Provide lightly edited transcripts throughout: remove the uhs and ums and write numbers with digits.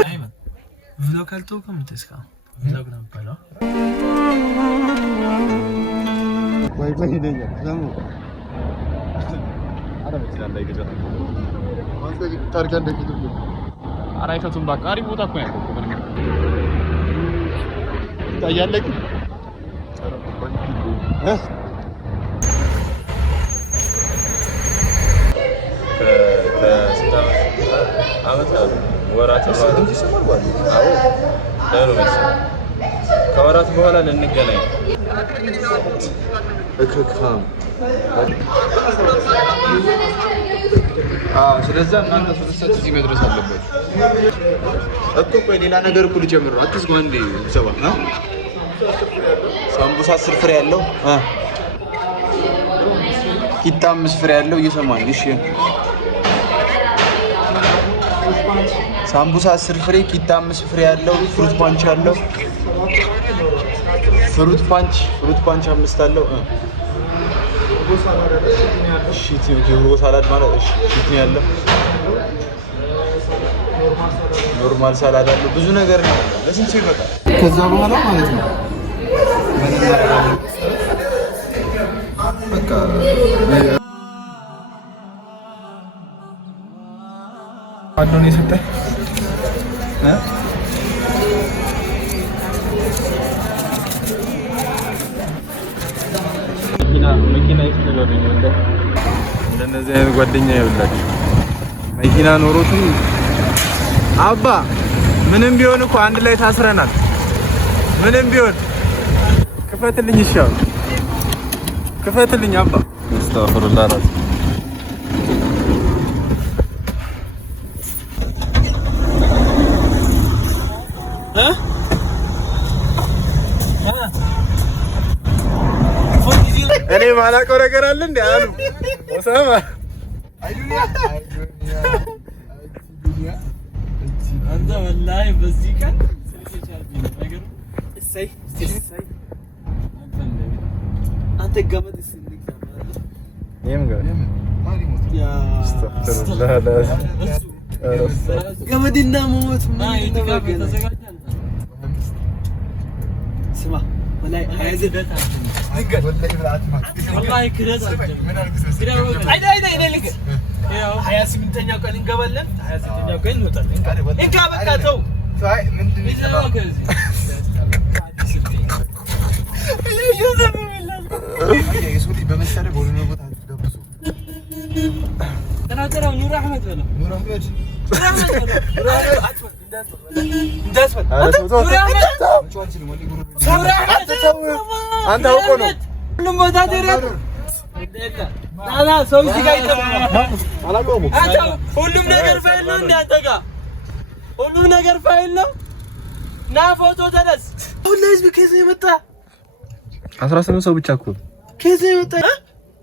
አይመን ቪሎግ አልተውኩም ተስካ ቪሎግ ነው ባለው ወይ በይደኛ ዘሙ አረ መኪና እንዳይገዛ ማስገጅ ታርጋ እንደከተሉ አራይከቱን ባቃሪ ቦታ እኮ ያለው ምንም ታያለክ አመት ወራት ከወራት በኋላ ልንገናኝ እከካም ስለዛ እናንተ ሶስት እዚህ መድረስ አለበት እኮ ቆይ ሌላ ነገር እኮ ልጀምር ነው አትስማ እንዴ ሰባ ሳምቡሳ 10 ፍሬ ያለው ቂጣ 5 ፍሬ ያለው እየሰማኝ እሺ ሳምቡሳ 10 ፍሬ ቂጣ 5 ፍሬ ያለው ፍሩት ፓንች ያለው ፍሩት ፓንች 5 አለው እሺ ቲዮ ሳላድ ማለት እሺ ቺት ያለው ኖርማል ሳላድ አለው ብዙ ነገር ነው ለስንት ይበቃል ከዛ በኋላ ማለት ነው ምን እናደርጋለን በቃ አዶን ይሰጠ መኪና ይስተጋገኝ እንደነዚህ አይነት ጓደኛ ይወላችሁ መኪና ኖሮትም አባ ምንም ቢሆን እኮ አንድ ላይ ታስረናል ምንም ቢሆን ክፈትልኝ ይሻል ክፈትልኝ አባ አስተግፍሩላህ እኔ ማላውቀው ነገር አለ እንዴ አሉ ኦሳማ አይዱንያ አንተ ወላሂ በዚህ ቀን ነገር እሰይ አንተ ገመድ እስልኝ የም ያ አስተግፊሩላህ ገመድና ሞት ምን ተዘጋጀ ስማ ወላሂ hayazet والله بالعتمه والله كرز አይዳ ይልክ ያው 28ኛው ቀን እንገባለን 28ኛው ቀን እንወጣለን እንካ በቃ ተው ሳይ ምንድነው የሱዲ በመሰረ ቦሎና ቦታ ደብሱ ተናገረው ኑር አህመድ በለው ኑር አህመድ እንዳስፈል አንተ አውቆ ነው ሁሉም ቦታ ደረሰ ናና ሰው እዚህ ጋር ይተባባል አላቆሙ ሁሉም ነገር ፋይል ነው እንዳጠጋ ሁሉም ነገር ፋይል ነው ና ፎቶ ተነስ ሁሉ ህዝብ ከዚህ የመጣ 18 ሰው ብቻ እኮ ከዚህ የመጣ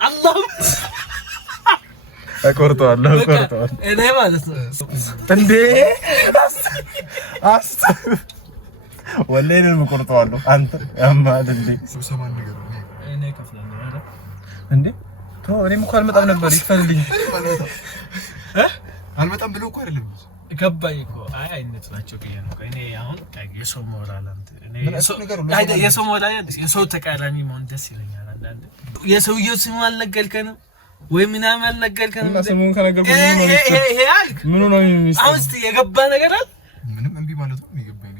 አላህ አቆርጠዋለሁ እኔ ማለት ነው እንዴ አስተ ወለኔ ነው ቆርጠዋለሁ አንተ ያማል እንዴ ሰማን ነገር እኔ ከፍላለሁ አይደል እንዴ ቶ እኔም እኮ አልመጣም ነበር ይፈልልኝ አልመጣም ብለው እኮ አይደለም ገባኝ እኮ አይነት ናቸው ከየነው እኔ አሁን የሰው ሞራል አንተ እኔ የሰው ሞራል የሰው ተቃራኒ መሆን ደስ ይለኛል አንዳንዴ የሰውየው ስም አልነገርከንም ወይ ምናምን አልነገርከንም ስሙን ከነገርኩ ይሄ አልክ ምን ነው የሚስት አሁን እስቲ የገባ ነገር አለ ምንም እንቢ ማለት ነው የሚገባኝ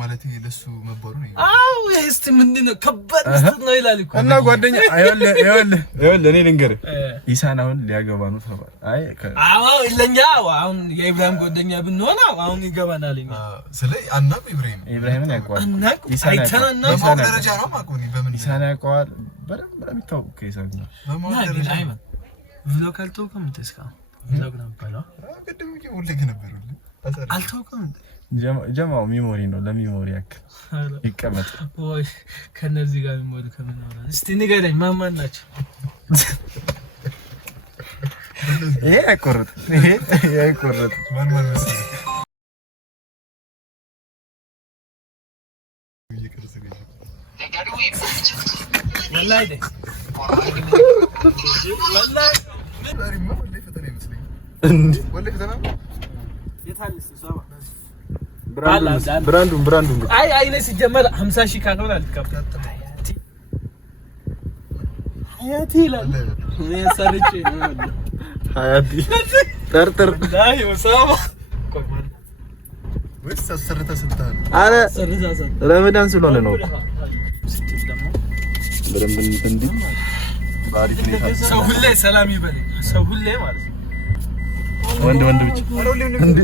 ማለት ለሱ መባሩ ነው አው እስቲ ምንድነው ከባድ ምስጥ ነው ይላል እኮ እና ጓደኛ አይወል እኔ ልንገርህ ኢሳናውን ሊያገባ ነው ተባለ አይ አው ለኛ አሁን የኢብራሂም ጓደኛ ብንሆን አሁን ይገባናል ስለ አናቁ ኢብራሂምን ያውቀዋል ኢሳና ደረጃ ነው ማቆኒ በምን ኢሳና ያውቀዋል በደንብ ለሚታወቅ ከኢሳና ነው አይመን ቪሎግ አልተውኩም ተስካ ቪሎግ ነው ባለው ቅድም ይወልክ ነበር አልተውኩም ጀማው ሚሞሪ ነው ለሚሞሪ ያክል ይቀመጥ ወይ ከነዚህ ጋር ሚሞሪ ከምን ነው እስቲ ንገረኝ ማማን ናቸው ይሄ አይቆርጥ ማን መሰለኝ ወላሂ ወላሂ ወላሂ ፈተና ይመስለኝ እንዴ ወላሂ ፈተና ብራንዱን አይ እኔ ሲጀመር 50 ሺህ ካልሆነ አልከፍትም። ሀያቲ ይላል እኔ ሰርቼ ነው ሀያቲ ጠርጥር ላይ ወሳባ ወይስ አሰርተ ስንታል? አረ ረመዳን ስለሆነ ነው። በደንብ እንዴ ባሪፍ ነው። ሰው ሁሌ ሰላም ይበል። ሰው ሁሌ ማለት ነው ወንድ ብቻ እንዴ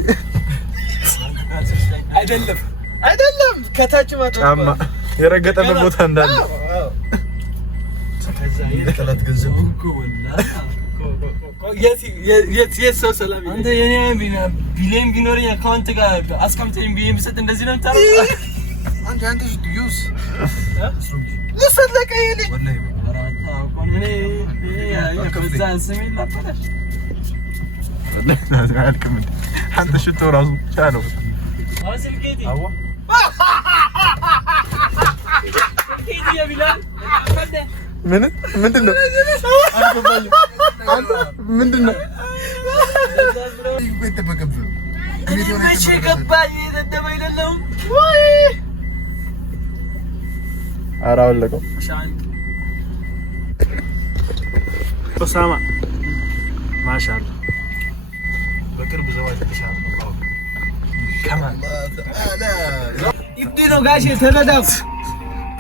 አይደለም ከታች ማለት ጫማ የረገጠበት ቦታ እንዳለ የከላት ገንዘብ እኮ ወላሂ የት ሰው ሰላም አንተ የኔ ቢሊየን ቢኖርኝ አካውንት ጋር አስቀምጠኝ ቢሊየን ብሰጥ እንደዚህ ነው የምታረው አንተ ዩስ ለሰለቀ የኔ ወላሂ እኔ ከዛ ስሜ ላፈራሽ አንተ ሽቶ ራሱ ቻለው አስልኬቲ አዋ ኬቲ ያቢላል ምንድነው? ምንድነው? መቼ ገባኝ የደደበ አይደለም ወይ? ኧረ አወለቀው ኦሳማ ማሻአላ በቅርብ ዘዋጅ ተሻለ ከማን ይብዲ ነው ጋሼ ተረዳፍ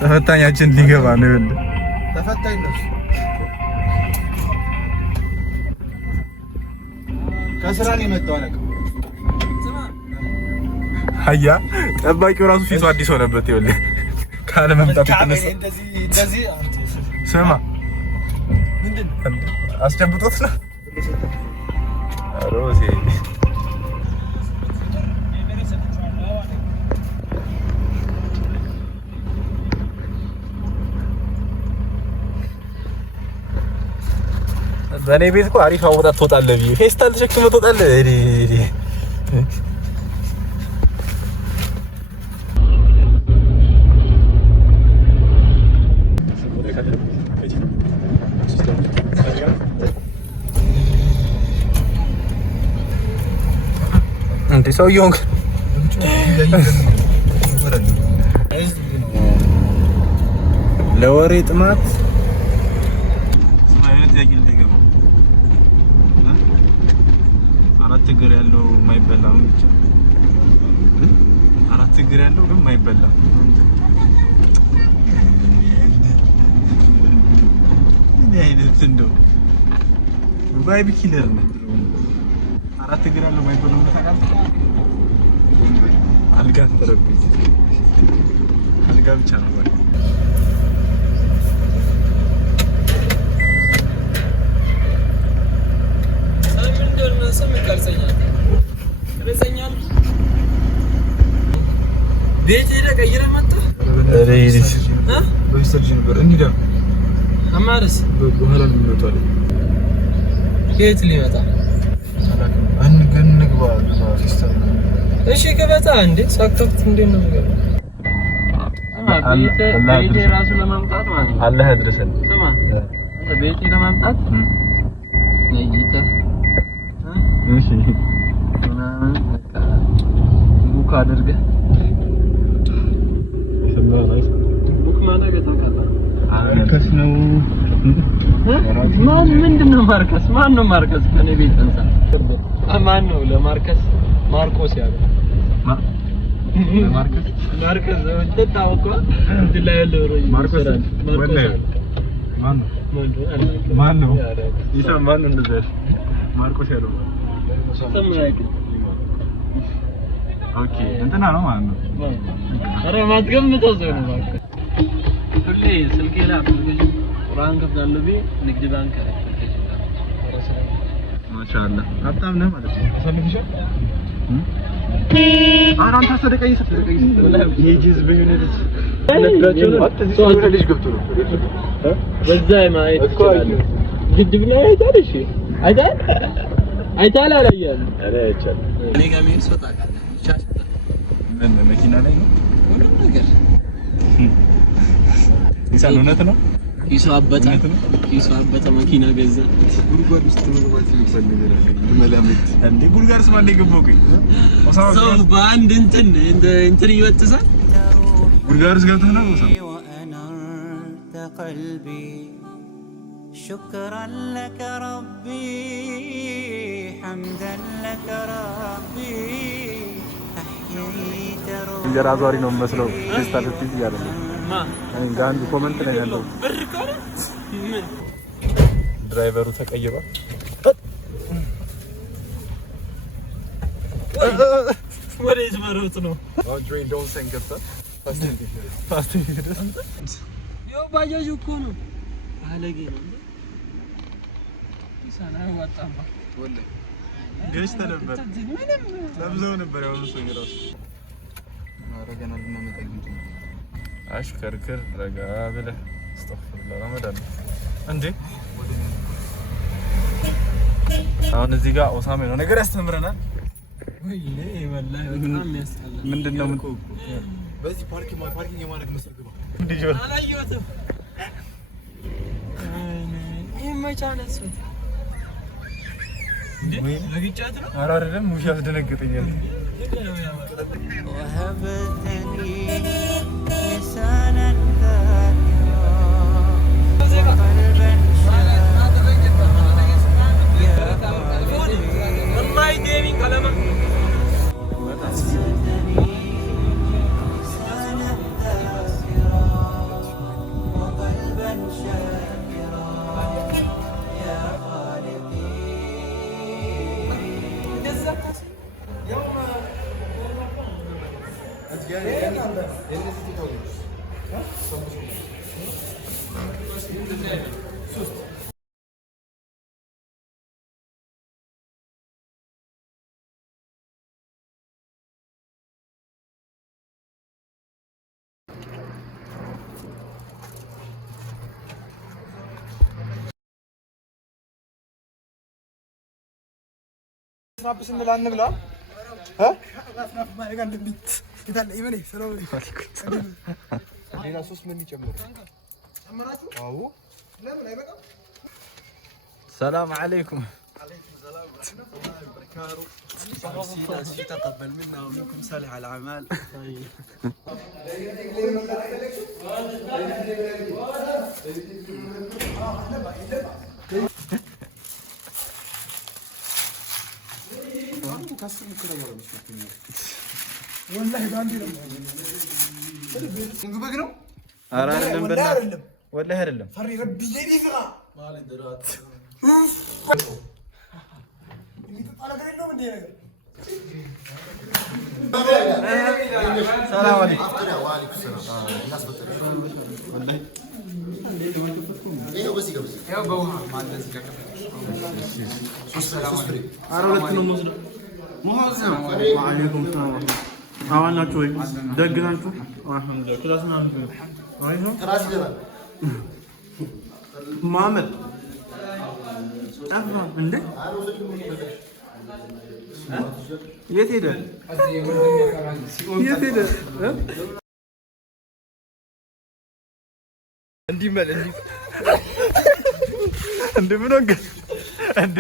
ተፈታኛችን ሊገባ ነው ይል ተፈታኝ ነው ከስራ ነው የመጣው አለቀ አያ ጠባቂው ራሱ ፊቱ አዲስ ሆነበት ይወል ካለ መምጣት የተነሳ እንደዚህ ስማ ምንድን አስጨብጦት ነው አሮሴ በኔ ቤት እኮ አሪፍ አወጣት ትወጣለህ ብዬ ፌስታል ተሸክመህ ትወጣለህ እኔ እንዴ ሰውዬው ለወሬ ጥማት አራት እግር ያለው የማይበላ ነው ብቻ አራት እግር ያለው ግን የማይበላ እንዴ አይነት እንደው ቫይብ ኪለር ነው አራት እግር ያለው የማይበላ ነው ታውቃለህ አልጋ ተረብኝ አልጋ ብቻ ነው ቤት ሄደህ ቀይረህ መጣህ? በሰርጅ ነበር እንዴ አማርስ በኋላ ነው የሚመጣው የት ሊመጣ ንግባ ሲስተር እሺ ከበታ እንዴ ሳከፍት እንዴት ነው የሚገባው? ቤቴ ራሱ ለማምጣት ማለት ነው አላህ ያድርሰን ስማ ቤቴ ለማምጣት ነይተ እሺ ቡክ አድርገህ ቡክ ማድረግ ታውቃለህ? ማርከስ ነው ምንድነው ማርከስ? ማን ነው ማርከስ? ከኔ ቤት እንሳ ማን ነው ለማርከስ ማርቆስ ያለው ማርከስ ተታወቀ እንድላይ ያለው ማርቆስ ማን ነው ይሰማ ማን ነው እንደዛ ማርቆስ ያለው ሰማያቂ ኦኬ እንትና ነው ማለት ነው አረ ማትገምተው ሰው ነው ማለት ሁሌ ስልኬ ላይ አፕሊኬሽን ቁርአን ከፍላለሁ ንግድ ባንክ አፕሊኬሽን ማሻአላ ሀብታም ነህ ማለት ነው አሳልፍሻል አራንታ ሰደቀኝ የጂዝ በዩኒት ነግራቸው ነው ልጅ ገብቶ ነው በዛ ማየት ይችላል ግድብ ላይ አይታል እሺ አይታል አላየም አረ አይቻል እኔ ጋር ምን ሰጣካ ምን መኪና ላይ ነው ነገር ይሳል እውነት ነው ኪሱ አበጠ መኪና ገዛ። ጉድጓድ ውስጥ መግባት ይፈልግ መላምት እንዴ ጉድጓድስ ማን የገባው? ሰው በአንድ እንትን ይወጥሳል። ጉድጓድስ ገብተህ ነው ሰው قلبي شكرا لك ربي حمدا لك ربي أحييت روحي እንጀራ ዟሪ ነው መስለው ክሪስታል ፊት ያለ ጋንዱ ኮሜንት ላይ ያለው ድራይቨሩ ተቀይሯል። ወዴት መሮጥ ነው? ባጃጅ እኮ ነው አለጌ ነው እንዴ ይሳና ወጣማ ወላሂ ገዝተህ ነበር ለብዘው ነበር ያው ነው ሰው አረጋና ለማመጣኝ አሽከርክር ረጋ ብለህ አስተግፍሩላህ ረመዳን እንዴ አሁን እዚህ ጋር ኦሳሜ ነው ነገር ያስተምረናል። ወይኔ ወላሂ በጣም ያስጠላ ምንድነው በዚህ ፓርኪንግ የማድረግ መስርግባ አላየሁትም። ይመቻለስ እንዴ ለግጫት ነው አራረደም ሙሽ ያስደነግጠኛል። وهبتني لسانا ذاكرا وقلبا شاكرا يا والله ديني كلامه ስናፕስ እንላለን ብላ ሌላ ሶስት ምን ይጨምሩ? አዎ ለምን አይበቃም? ሰላም አለይኩም تقبل منا ومنكم صالح الاعمال. والله باندي ነው እንግበግ ነው ኧረ አይደለም በእናትህ ወላሂ አይደለም ፈሪ ረቢ ዘይዲፍራ ማለት ደራት ሰላም አለይኩም አዋን ናችሁ ወይ ደግ ናችሁ? አልሐምዱሊላህ ክላስ ናችሁ? አይ ነው ክላስ ይገባል። መሐመድ ጠፋ እንዴ? የት ሄደ? የት ሄደ? እንዲህ መል እንዲህ እንዴ ምን ወገ እንዴ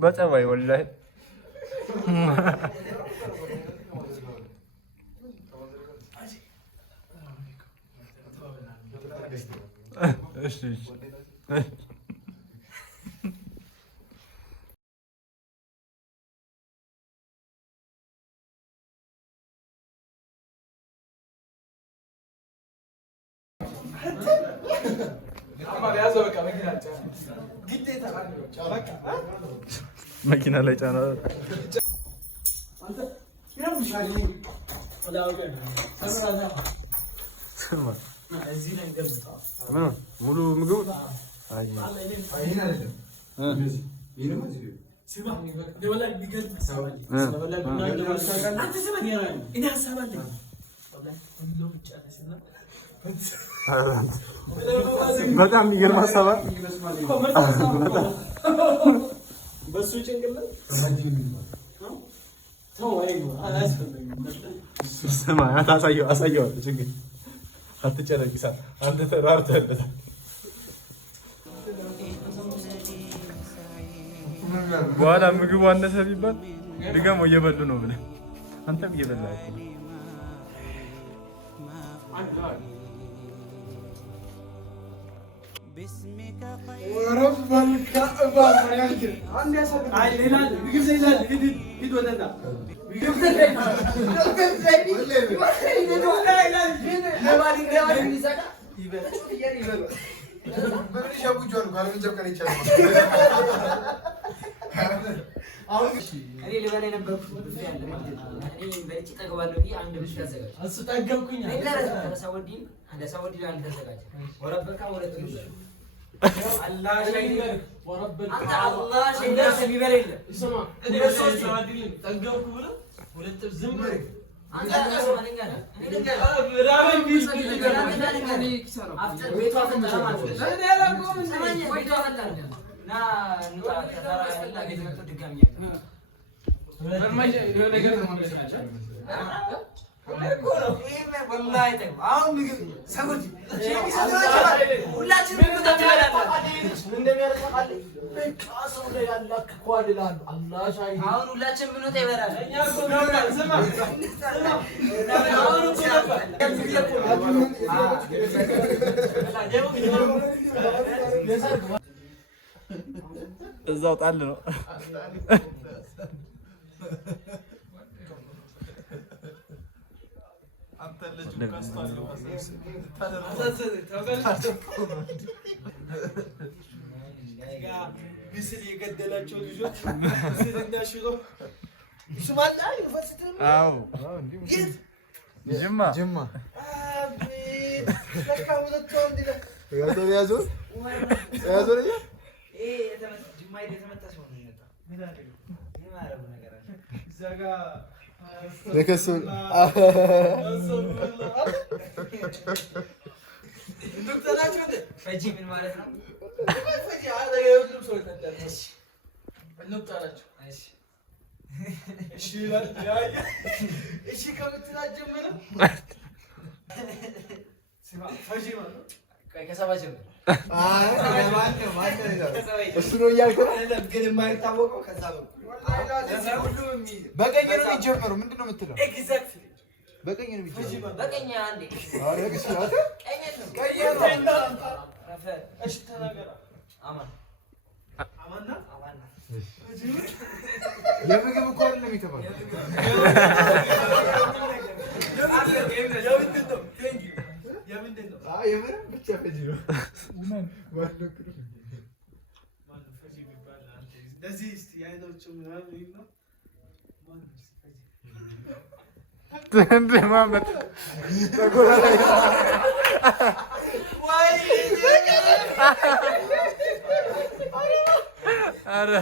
በጠባይ ወላሂ እሺ መኪና ላይ ጫና ሙሉ ምግብ በጣም የሚገርም ሀሳብ በሱ ጭንቅላት ስማ አሳየው ችግር አትጨነቂ አንተ ተራርተህለታል በኋላ ምግቡ አነሰ ቢባል ድጋሞ እየበሉ ነው ብለህ አንተም እየበላህ እኮ ورب الكعبة يا أخي عندي أسد هاي هلال بيجيب زي هلال هيد ودنا بيجيب زي እኔ ልበላ የነበርኩት ብፌ ያለ ማለት ነው። እኔ በልቼ ጠግባለሁ ብዬ አንድ ብቻ አዘጋጅ እሱ ጠገብኩኝ እኔ ለሰውዲን አንድ ሰውዲን አንድ ተዘጋጅ ወረበካ ወረጥ አላህ ሸይድ ወረበካ አላህ ሸይድ ከሚበላ የለ ይሰማ እኔ ሰውዲን ጠገብኩ ብለ ሁለት ዝም ብለ አንተ ማንኛ ነህ እኔ ልንገር ራበኝ ቢል እኔ ኪሳራ አፍጠር ቤቷ ፈጠራ ማለት ነው እኔ ያላቆም ሰማኝ ቤቷ ፈጠራ ና ንጣ ተራራ ያለ ቤት መጥቶ ድጋሚ ነገር ነው ማለት ነው ወላሂ ተው አሁን ምግብ ሰዎች ሁላችንም አሁን ሁላችንም ብንወጣ ይበላል እዛው ጣል ነው ምስል የገደላቸው ልጆች ምስል እንዳሽሮ ሱማላ ዩኒቨርሲቲ አዎ ጅማ አቤት ለካ ሁለቱ አንድ ነው ያዞር ጅማ የተመታ ሰው ነው የሚመጣው ምን አደረገው ምን አደረገው ነገር አለ እዛ ጋር ለከሱን ዶክተራችሁ ፈጂ ምን ማለት ነው? ፈጂ አለ የሁሉም ሰው ይተዳል። እሺ እንውጣላችሁ። እሺ እሺ እሺ ከምትላት ጀምረ ስማ ፈጂ ማለት ነው። ከሰባ ጀምረ እሱ ነው እያልከው ግን የማይታወቀው ከዛ ነው። በቀኝ ነው የሚጀምረው። ምንድን ነው የምትለው? ኤግዛክትሊ በቀኝ ነው የሚጀምረው። በቀኝ አንዴ ኧረ ግስላት ቀኝ ነው እሺ ተናገራ አማን አማና አማና የምግብ እኮ አይደለም የተባለው የምንድን ነው? የምር ብቻ ፈጂ ነው ማነው ፈጂ የሚባል አንተ እንደዚህ እስቲ የአይኖቹ ምናምን ይል ነው ማነው ፈጂ እንደ ማመጥ አረ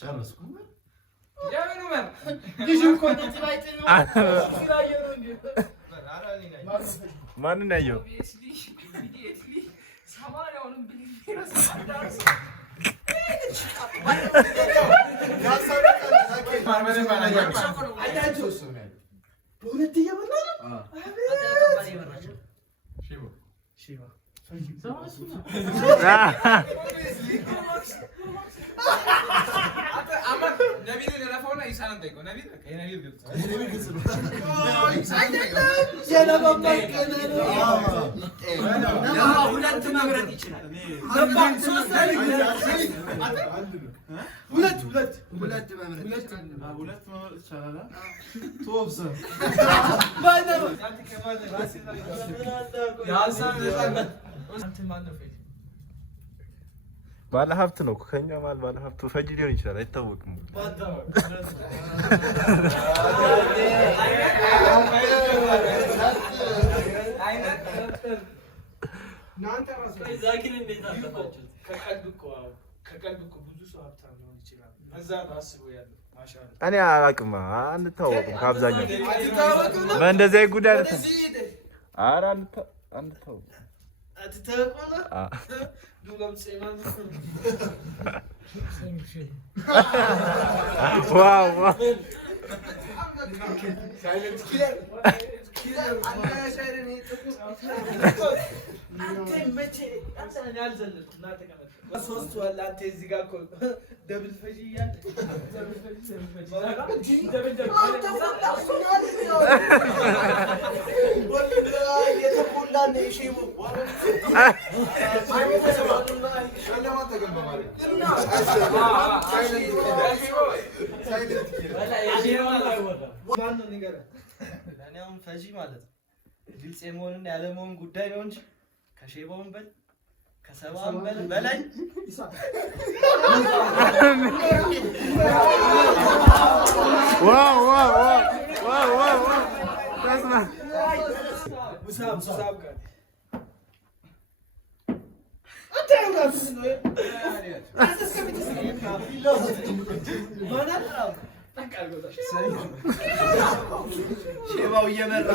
ጨረስኩ ማንን ያየው? ባለ ሀብት ነው ከኛ ማለት ባለ ሀብቱ ፈጅ ሊሆን ይችላል አይታወቅም። እናንተ ራሱ ዛኪን እንዴት አጣጣችሁ? ከቀልብ እኮ ብዙ ሰው ሀብታም ሊሆን ይችላል። በዛ ታስቦ ያለው ማሻአላ እኔ አላውቅም። አንታወቅም ከአብዛኛው በእንደዚህ አይነት ጉዳይ አለ። ኧረ አንታወቅም ፈጂ ማለት ግልጽ የመሆንና ያለመሆን ጉዳይ ነው እንጂ ከሼባውን በል ከሰባውን በል በላይ ዋው ዋው ዋው ዋው ታስማ ሙሳብ ጋር ሼባው እየመራ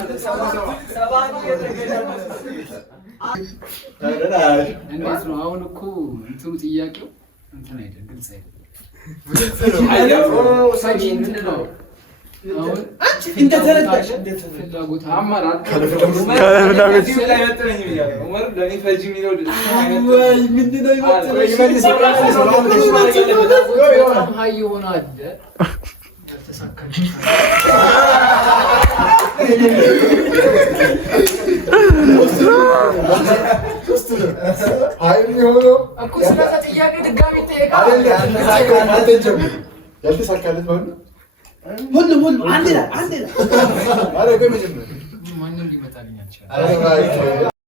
እንዴት ነው አሁን? እኮ እንትኑ ጥያቄው እንትን አይደል፣ ግልጽ አይደል። አሁን እንደተረዳሽ ፍላጎት አማራጭ ሁሉም አንድ ላይ አንድ ላይ ማንም ሊመጣልኝ አልቻለም።